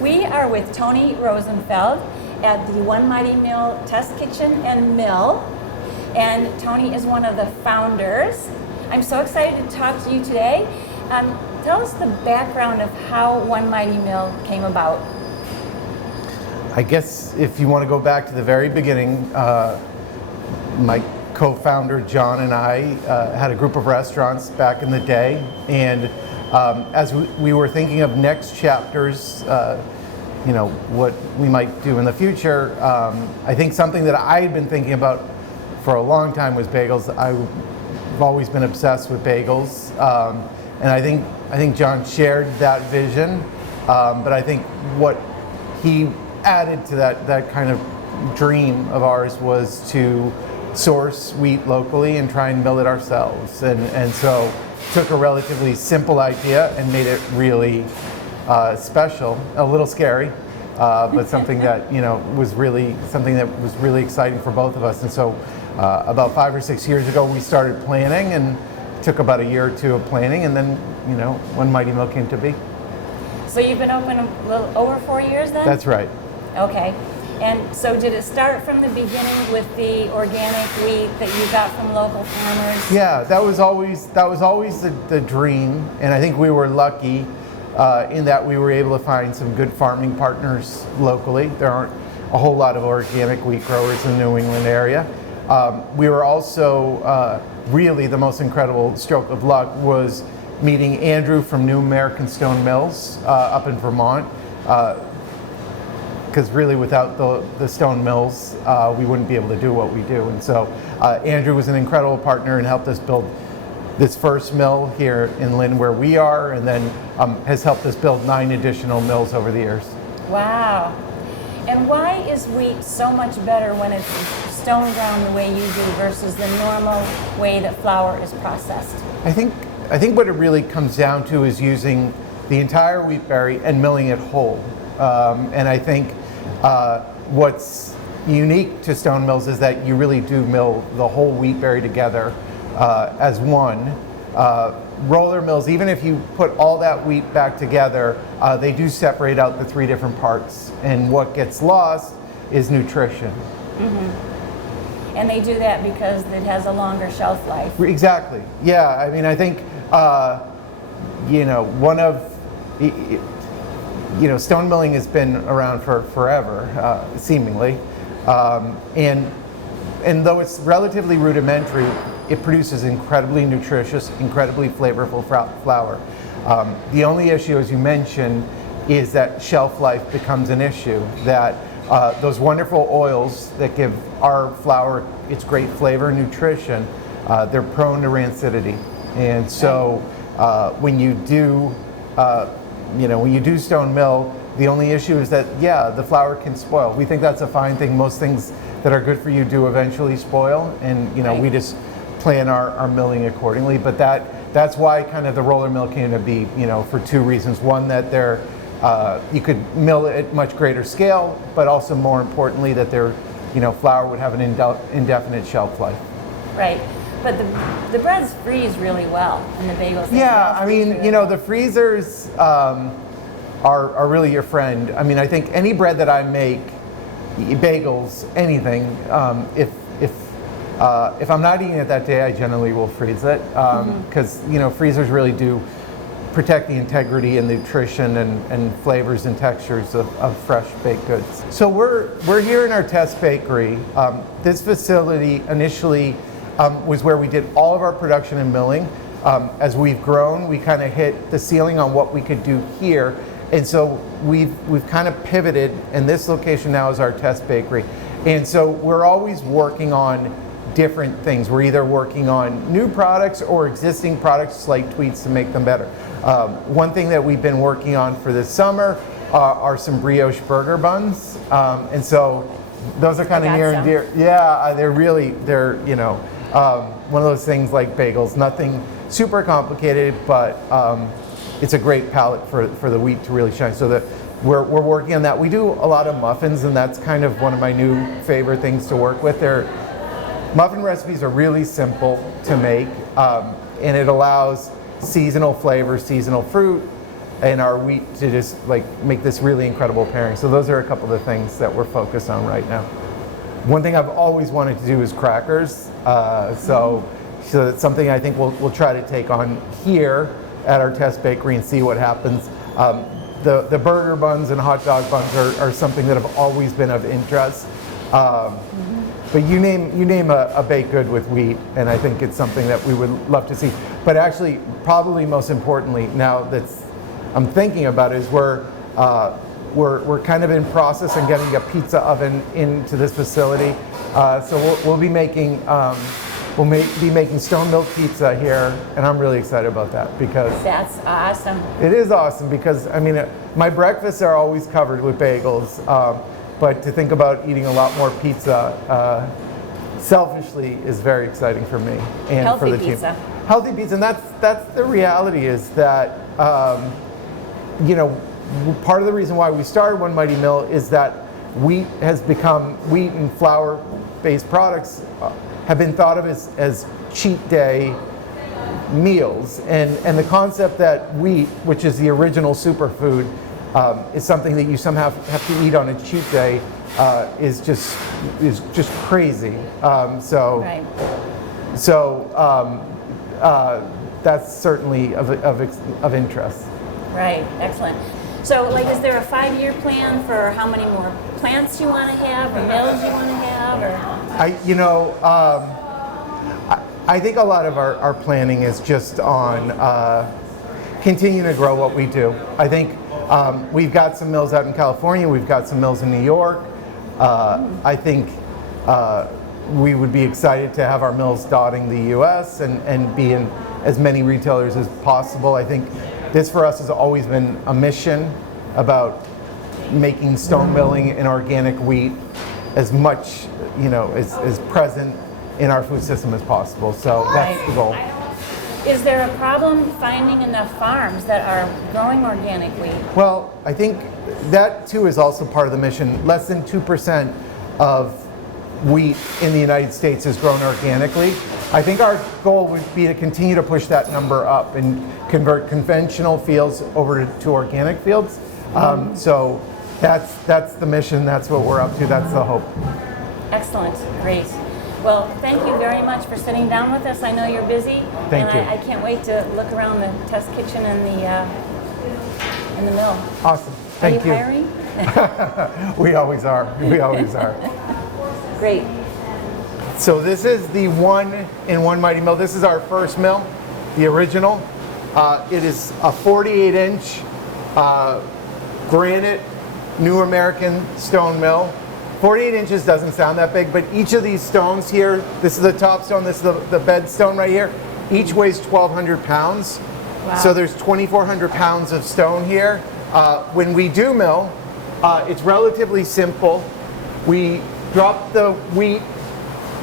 We are with Tony Rosenfeld at the One Mighty Mill Test Kitchen and Mill, and Tony is one of the founders. I'm so excited to talk to you today. Tell us the background of how One Mighty Mill came about. I guess if you want to go back to the very beginning, my co-founder John and I had a group of restaurants back in the day, and as we were thinking of next chapters, what we might do in the future, I think something that I had been thinking about for a long time was bagels. I've always been obsessed with bagels, and I think John shared that vision, but I think what he added to that kind of dream of ours was to source wheat locally and try and mill it ourselves, and so took a relatively simple idea and made it really special, a little scary, but something that was really exciting for both of us. And so about 5 or 6 years ago we started planning, and took about a year or two of planning, and then One Mighty Mill came to be. So you've been open a little over 4 years then? That's right. Okay. And so did it start from the beginning with the organic wheat that you got from local farmers? Yeah, that was always the dream, and I think we were lucky in that we were able to find some good farming partners locally. There aren't a whole lot of organic wheat growers in the New England area. We were also really the most incredible stroke of luck was meeting Andrew from New American Stone Mills up in Vermont. Because really without the stone mills, we wouldn't be able to do what we do. And so Andrew was an incredible partner and helped us build this first mill here in Lynn where we are, and then has helped us build 9 additional mills over the years. Wow. And why is wheat so much better when it's stone ground the way you do versus the normal way that flour is processed? I think what it really comes down to is using the entire wheat berry and milling it whole. And I think what's unique to stone mills is that you really do mill the whole wheat berry together as one. Roller mills, even if you put all that wheat back together, they do separate out the 3 different parts, and what gets lost is nutrition. Mm-hmm. And they do that because it has a longer shelf life. Exactly. Yeah. I mean, I think one of stone milling has been around for forever, seemingly, and though it's relatively rudimentary, it produces incredibly nutritious, incredibly flavorful flour. The only issue, as you mentioned, is that shelf life becomes an issue, that those wonderful oils that give our flour its great flavor and nutrition, they're prone to rancidity. And so when you do stone mill, the only issue is that, the flour can spoil. We think that's a fine thing. Most things that are good for you do eventually spoil, and right. We just plan our milling accordingly. But that's why kind of the roller mill came to be, for 2 reasons. One, that you could mill at much greater scale, but also more importantly that flour would have an indefinite shelf life. Right. But the breads freeze really well, and the bagels. Yeah, I mean, the freezers are really your friend. I mean, I think any bread that I make, bagels, anything, if I'm not eating it that day, I generally will freeze it, because freezers really do protect the integrity and nutrition and flavors and textures of fresh baked goods. So we're here in our test bakery. This facility initially was where we did all of our production and milling. As we've grown, we kind of hit the ceiling on what we could do here, and so we've kind of pivoted, and this location now is our test bakery. And so we're always working on different things. We're either working on new products or existing products, slight tweaks to make them better. One thing that we've been working on for this summer are some brioche burger buns, and so those are kind of near and dear. Yeah, they're one of those things like bagels, nothing super complicated, but it's a great palette for the wheat to really shine. So that we're working on that. We do a lot of muffins, and that's kind of one of my new favorite things to work with. Muffin recipes are really simple to make, and it allows seasonal flavors, seasonal fruit, and our wheat to just like make this really incredible pairing. So those are a couple of the things that we're focused on right now. One thing I've always wanted to do is crackers. So that's something I think we'll try to take on here at our test bakery and see what happens. The burger buns and hot dog buns are something that have always been of interest. But you name a baked good with wheat, and I think it's something that we would love to see. But actually, probably most importantly, now that's I'm thinking about is we're kind of in process and getting a pizza oven into this facility. So we'll be making stone milk pizza here, and I'm really excited about that because That's awesome. it is awesome. Because I mean, my breakfasts are always covered with bagels, but to think about eating a lot more pizza, selfishly, is very exciting for me and Healthy for the pizza. team. Healthy pizza, and that's the reality is that part of the reason why we started One Mighty Mill is that wheat and flour-based products have been thought of as cheat day meals, and the concept that wheat, which is the original superfood, is something that you somehow have to eat on a cheat day is just crazy. Right. That's certainly of interest. Right, excellent. So, like, is there a 5-year plan for how many more plants you want to have, or mills you want to have, or? I think a lot of our planning is just on continuing to grow what we do. I think we've got some mills out in California, we've got some mills in New York. I think we would be excited to have our mills dotting the U.S. and be in as many retailers as possible. I think this for us has always been a mission about making stone milling and organic wheat as much, as present in our food system as possible. So that's the goal. Is there a problem finding enough farms that are growing organic wheat? Well, I think that too is also part of the mission. Less than 2% of wheat in the United States is grown organically. I think our goal would be to continue to push that number up and convert conventional fields over to organic fields. So that's the mission. That's what we're up to. That's the hope. Excellent, great. Well, thank you very much for sitting down with us. I know you're busy. Thank you. I can't wait to look around the test kitchen and the mill. Awesome. Thank you. Are you hiring? We always are. We always are. Great. So this is the one in One Mighty Mill. This is our first mill, the original. It is a 48-inch granite New American stone mill. 48 inches doesn't sound that big, but each of these stones here, this is the top stone, this is the bed stone right here, each weighs 1,200 pounds. Wow. So there's 2,400 pounds of stone here. When we do mill, it's relatively simple. We drop the wheat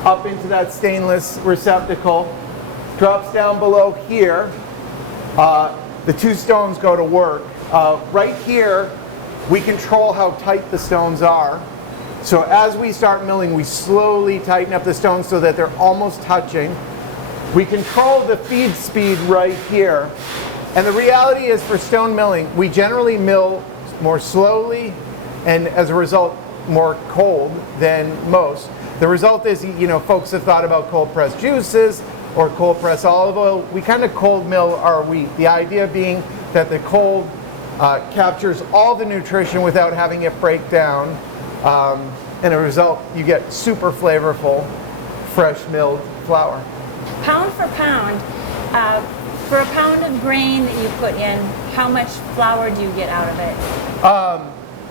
up into that stainless receptacle, drops down below here. The two stones go to work. Right here, we control how tight the stones are. So as we start milling, we slowly tighten up the stones so that they're almost touching. We control the feed speed right here. And the reality is for stone milling, we generally mill more slowly and as a result, more cold than most. The result is, folks have thought about cold pressed juices or cold pressed olive oil. We kind of cold mill our wheat. The idea being that the cold captures all the nutrition without having it break down. And as a result, you get super flavorful, fresh milled flour. Pound for pound, for a pound of grain that you put in, how much flour do you get out of it?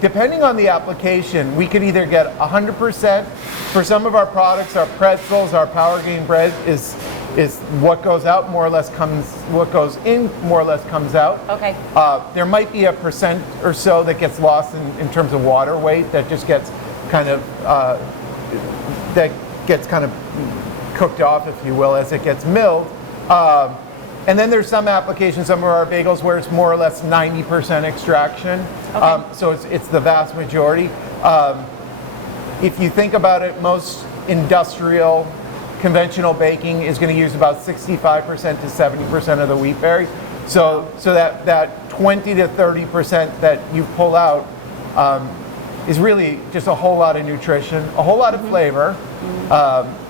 Depending on the application, we could either get 100%. For some of our products, our pretzels, our power gain bread is what goes out more or less what goes in more or less comes out. Okay. There might be a percent or so that gets lost in terms of water weight that just gets kind of cooked off, if you will, as it gets milled. And then there's some applications, some of our bagels, where it's more or less 90% extraction. Okay. So it's the vast majority. If you think about it, most industrial conventional baking is going to use about 65% to 70% of the wheat berries. So that 20 to 30% that you pull out is really just a whole lot of nutrition, a whole lot of flavor,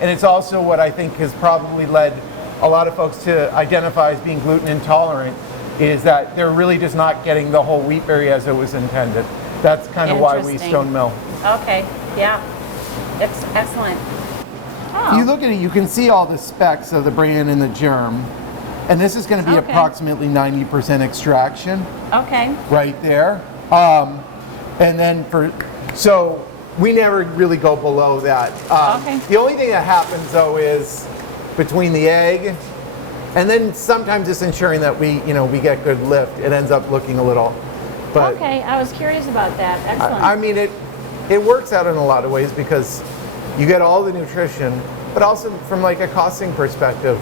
and it's also what I think has probably led a lot of folks to identify as being gluten intolerant, is that they're really just not getting the whole wheat berry as it was intended. That's kind of why we Interesting. stone mill. Okay, yeah. Excellent. If you look at it, you can see all the specs of the bran and the germ. And this is going to be Okay. approximately 90% extraction Okay. right there. And then so we never really go below that. Okay. The only thing that happens though is between the egg and then sometimes just ensuring that we get good lift, it ends up looking a little. But Okay, I was curious about that. Excellent. I mean, it works out in a lot of ways because you get all the nutrition, but also from like a costing perspective,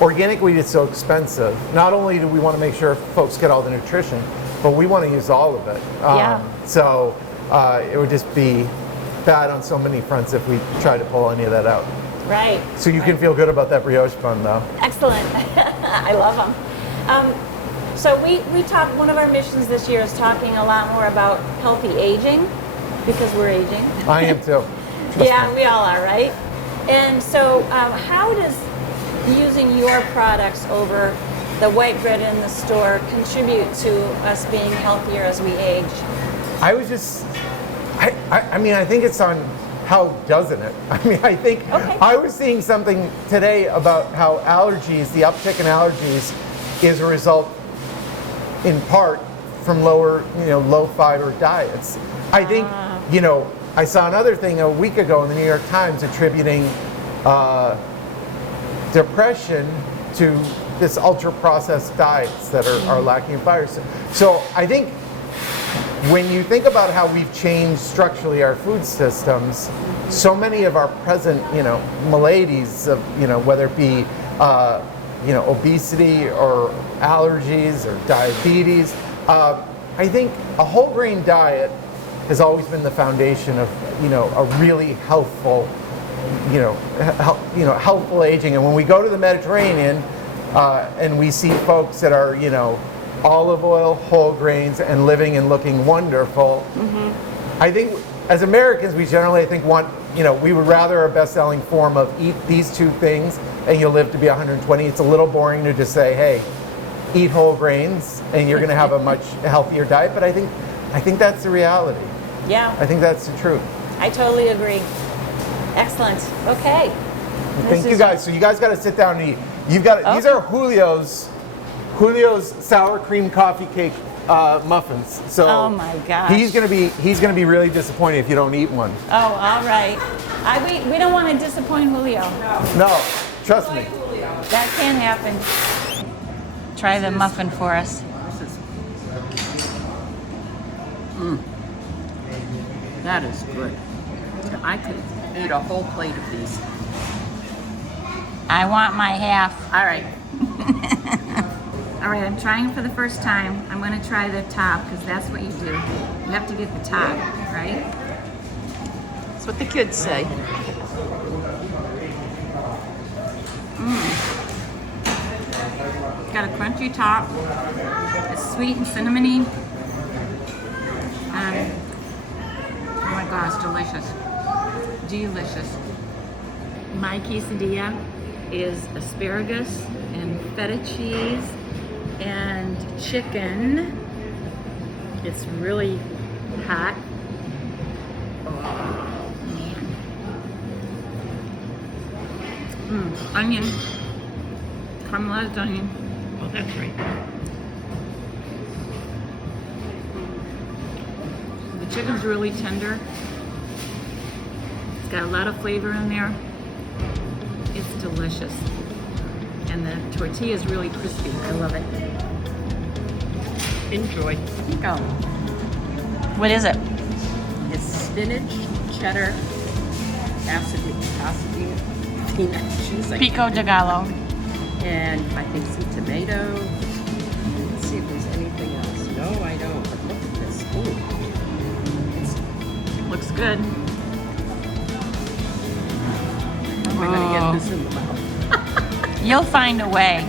organic wheat is so expensive. Not only do we want to make sure folks get all the nutrition, but we want to use all of it. Yeah. So it would just be bad on so many fronts if we try to pull any of that out. Right. So you can feel good about that brioche bun, though. Excellent. I love them. So we talked, one of our missions this year is talking a lot more about healthy aging, because we're aging. I am too. Yeah, we all are, right? And so how does using your products over the white bread in the store contribute to us being healthier as we age? I was just, I mean, I think it's on how doesn't it? I mean, I think Okay. I was seeing something today about how allergies, the uptick in allergies, is a result in part from lower, low fiber diets. I think, I saw another thing a week ago in the New York Times attributing depression to this ultra processed diets that are lacking in fiber. So I think when you think about how we've changed structurally our food systems, so many of our present, maladies of, whether it be, obesity or allergies or diabetes, I think a whole grain diet has always been the foundation of, a really healthful, healthful aging. And when we go to the Mediterranean and we see folks that are, olive oil, whole grains, and living and looking wonderful, I think as Americans, we generally, we would rather our best-selling form of eat these two things and you'll live to be 120. It's a little boring to just say, hey, eat whole grains and you're going to have a much healthier diet. But I think that's the reality. Yeah, I think that's the truth. I totally agree. Excellent. Okay. Thank you guys. So you guys got to sit down and eat. You've got these are Julio's sour cream coffee cake muffins. So Oh my gosh. he's gonna be really disappointed if you don't eat one. Oh, all right. We don't want to disappoint Julio. No, trust me. That can happen. Try the muffin for us. That is good. I could eat a whole plate of these. I want my half. All right. All right, I'm trying for the first time. I'm going to try the top because that's what you do. You have to get the top, right? That's what the kids say. It's got a crunchy top. It's sweet and cinnamony. Oh my gosh, delicious. Delicious. My quesadilla is asparagus and feta cheese and chicken. It's really hot. Oh man. Onion. Caramelized onion. Oh, that's right. The chicken's really tender. It's got a lot of flavor in there. It's delicious. And the tortilla is really crispy. I love it. Enjoy. Go. What is it? It's spinach, cheddar, pasadena cheese, Pico de Gallo. and I think some tomato. Let's see if there's anything else. No, I don't. But look at this. Ooh. Looks good. How am I going to get this in the mouth? You'll find a way.